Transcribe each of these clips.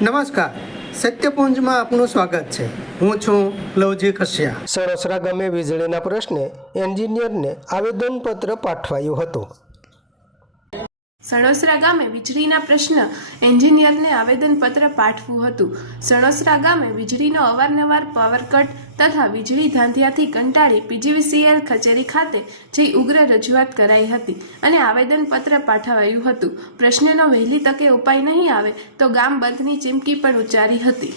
નમસ્કાર, સત્યપુંજમાં આપનું સ્વાગત છે। હું છું લવજી કશ્યા। સરોસરા ગામે વીજળીના પ્રશ્ને એન્જિનિયરને આવેદનપત્ર પાઠવાયું હતું। સણોસરા ગામે વીજળીના પ્રશ્ન એન્જિનિયરને આવેદનપત્ર પાઠવું હતું। સણોસરા ગામે વીજળીનો અવારનવાર પાવર કટ તથા વીજળી ધાંધિયાથી કંટાળી પીજીવીસીએલ કચેરી ખાતે જઈ ઉગ્ર રજૂઆત કરાઈ હતી અને આવેદનપત્ર પાઠવાયું હતું। પ્રશ્નનો વહેલી તકે ઉપાય નહીં આવે તો ગામ બંધની ચીમકી પણ ઉચ્ચારી હતી।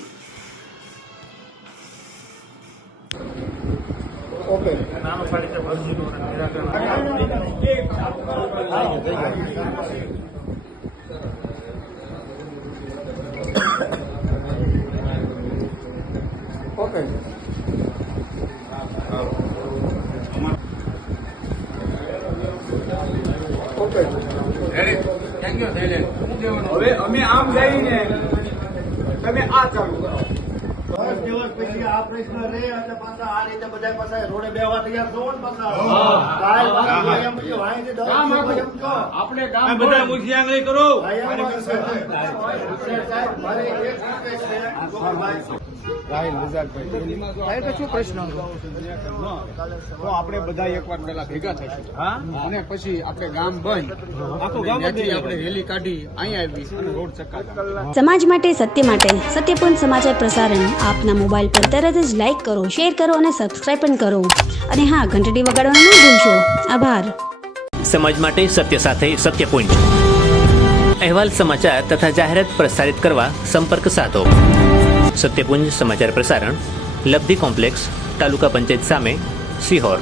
હવે અમે આમ જઈને તમે આ ચાલુ કરો। 10 દિવસ પછી આ પ્રશ્ન રહે એટલે પાછા આ રીતે બધા પાછા રોડે બેવા તૈયાર થવો ને પાછા કાલ વાત એમ પછી વાય ને 10 એમ કહો આપણે કામ બધા મુખી આંગળી કરો। મારે એક રિક્વેસ્ટ છે રાહિલ નજારભાઈ તો શું પ્રશ્ન તો આપણે બધા એકવાર પહેલા ભેગા થઈશું અને પછી આપણે ગામ બંધ આખું ગામ આપણે રેલી કાઢી અહીંયા આવી અને રોડ ચક્કા। સમાજ માટે સત્યપુંજ સમાચાર પ્રસારણ આપના મોબાઈલ પર તરત જ લાઈક કરો, શેર કરો અને સબસ્ક્રાઇબ પણ કરો અને હા, ઘંટડી વગાડવાનું ન ભૂલશો। આભાર। સમાજ માટે સત્ય સાથે સત્યપુંજ અહેવાલ, સમાચાર તથા જાહેરાત પ્રસારિત કરવા સંપર્ક સાધો। સત્યપુંજ સમાચાર પ્રસારણ, લબ્ધિ કોમ્પ્લેક્સ, તાલુકા પંચાયત સામે, સિહોર।